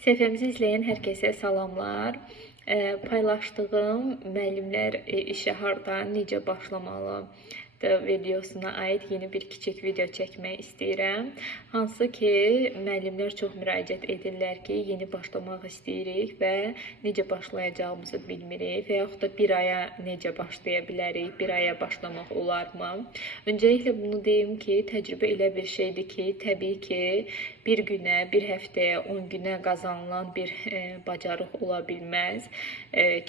Səhifəmizi izləyən hər kəsə salamlar. Paylaşdığım müəllimlər işə hardan, necə başlamalı videosuna aid yeni bir kiçik video çəkmək istəyirəm. Hansı ki, müəllimlər çox müraciət edirlər ki, yeni başlamaq istəyirik və necə başlayacağımızı bilmirik və yaxud da bir aya necə başlaya bilərik, bir aya başlamaq olarmı? Öncəliklə bunu deyim ki, təcrübə elə bir şeydir ki, təbii ki, bir günə, bir həftəyə, 10 günə qazanılan bir bacarıq ola bilməz.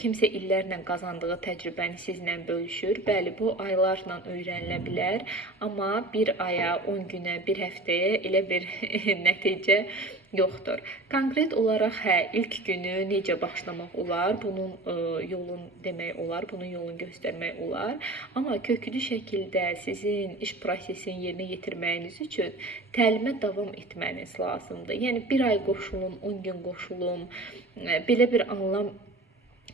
Kimsə illərlə qazandığı təcrübəni sizlə bölüşür. Bəli, bu aylarla öyrənilə bilər, amma bir aya, 10 günə, bir həftəyə elə bir nəticə yoxdur. Konkret olaraq ilk günü necə başlamaq olar, bunun yolunu demək olar, bunun yolunu göstərmək olar. Amma köklü şəkildə sizin iş prosesini yerinə yetirməyiniz üçün təlimə davam etməniz lazımdır. Yəni bir ay qoşulun, 10 gün qoşulun, belə bir anlam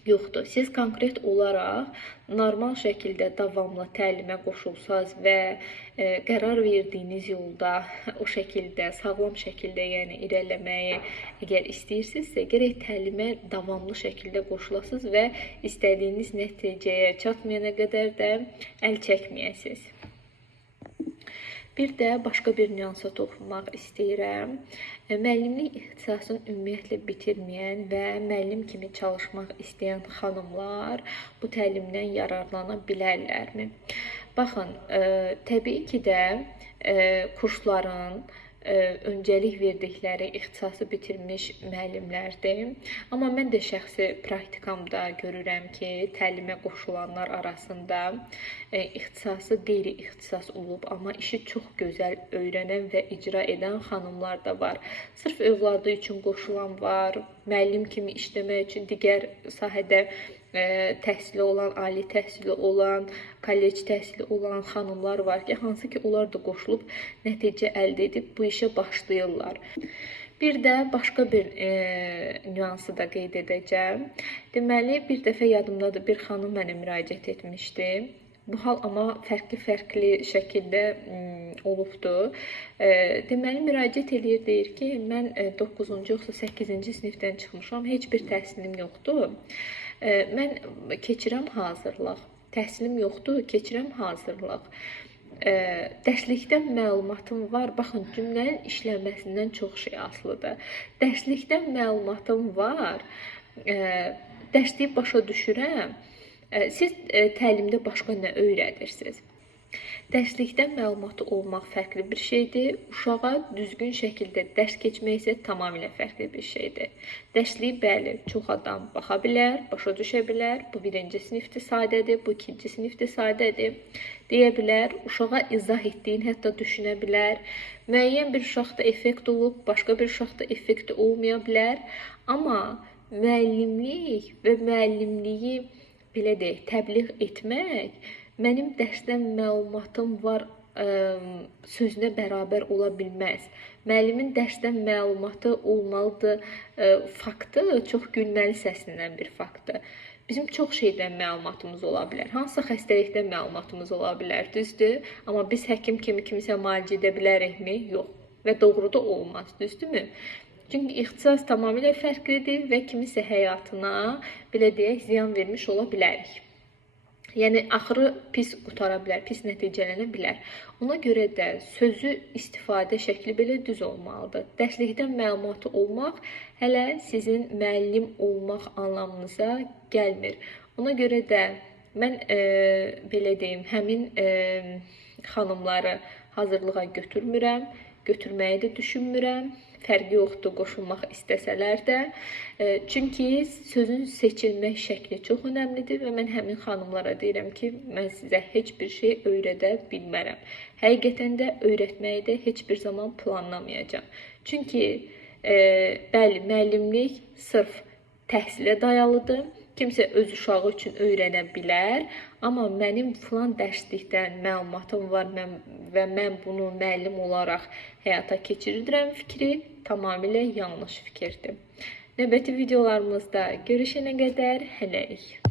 yoxdur. Siz konkret olaraq normal şəkildə davamlı təlimə qoşulsaz və qərar verdiyiniz yolda o şəkildə, sağlam şəkildə yəni irəliləməyi əgər istəyirsinizsə, gərək təlimə davamlı şəkildə qoşulasınız və istədiyiniz nəticəyə çatmayana qədər də əl çəkməyəsiniz. Bir də başqa bir nüansa toxunmaq istəyirəm. Müəllimlik ixtisasını ümumiyyətlə bitirməyən və müəllim kimi çalışmaq istəyən xanımlar bu təlimdən yararlana bilərlərmi? Baxın, təbii ki də kursların öncəlik verdikləri ixtisası bitirmiş müəllimlərdir. Amma mən də şəxsi praktikamda görürəm ki, təlimə qoşulanlar arasında ixtisası qeyri-ixtisas olub, amma işi çox gözəl öyrənən və icra edən xanımlar da var. Sırf övladı üçün qoşulan var, müəllim kimi işləmək üçün digər sahədə təhsili olan, ali təhsili olan, kollec təhsili olan xanımlar var ki, hansı ki onlar da qoşulub nəticə əldə edib bu işə başlayırlar. Bir də başqa bir nüansı da qeyd edəcəm. Deməli, bir dəfə yadımdadır, bir xanım mənə müraciət etmişdi. Bu hal amma fərqli şəkildə olubdu. Deməli, müraciət edir, deyir ki, mən 9-cu yoxsa 8-ci sinifdən çıxmışam, heç bir təhsilim yoxdur. Mən keçirəm hazırlıq. Təhsilim yoxdur, keçirəm hazırlıq. Dərslikdən məlumatım var. Baxın, cümlənin işlənməsindən çox şey asılıdır. Dərslikdən məlumatım var. Dərsliyi başa düşürəm. Siz təlimdə başqa nə öyrədirsiniz? Dərslikdən məlumatı olmaq fərqli bir şeydir. Uşağa düzgün şəkildə dərs keçmək isə tamamilə fərqli bir şeydir. Dərsliyi bəli, çox adam baxa bilər, başa düşə bilər. Bu 1-ci sinifdə sadədir, bu 2-ci sinifdə sadədir. Deyə bilər, uşağa izah etdiyin hətta düşünə bilər. Müəyyən bir uşaqda effekt olub, başqa bir uşaqda effekti olmaya bilər. Amma müəllimlik və müəllimliyi belə deyək, təbliğ etmək mənim dərsdən məlumatım var sözünə bərabər ola bilməz. Müəllimin dərsdən məlumatı olmalıdır faktı çox gülməli səslənən bir faktdır. Bizim çox şeydən məlumatımız ola bilər. Hansısa xəstəlikdən məlumatımız ola bilər, düzdür? Amma biz həkim kimi kimisə müalicə edə bilərikmi? Yox. Və doğru da olmaz, düzdürmü? Çünki ixtisas tamamilə fərqlidir və kimisə həyatına, belə deyək, ziyan vermiş ola bilərik. Yəni, axırı pis qutara bilər, pis nəticələnə bilər. Ona görə də sözü istifadə şəkli belə düz olmalıdır. Dərslikdən məlumatı olmaq hələ sizin müəllim olmaq anlamınıza gəlmir. Ona görə də mən belə deyim, həmin xanımları hazırlığa götürmürəm, götürməyi də düşünmürəm. Fərqi yoxdur qoşulmaq istəsələr də. Çünki sözün seçilmək şəkli çox önəmlidir və mən həmin xanımlara deyirəm ki, mən sizə heç bir şey öyrədə bilmərəm. Həqiqətən də öyrətməyi də heç bir zaman planlamayacağam. Çünki bəli, müəllimlik sırf təhsilə dayalıdır. Kimsə öz uşağı üçün öyrənə bilər, amma mənim filan dərslikdən məlumatım var və mən bunu müəllim olaraq həyata keçirirəm fikri tamamilə yanlış fikirdir. Növbəti videolarımızda görüşənə qədər hələlik.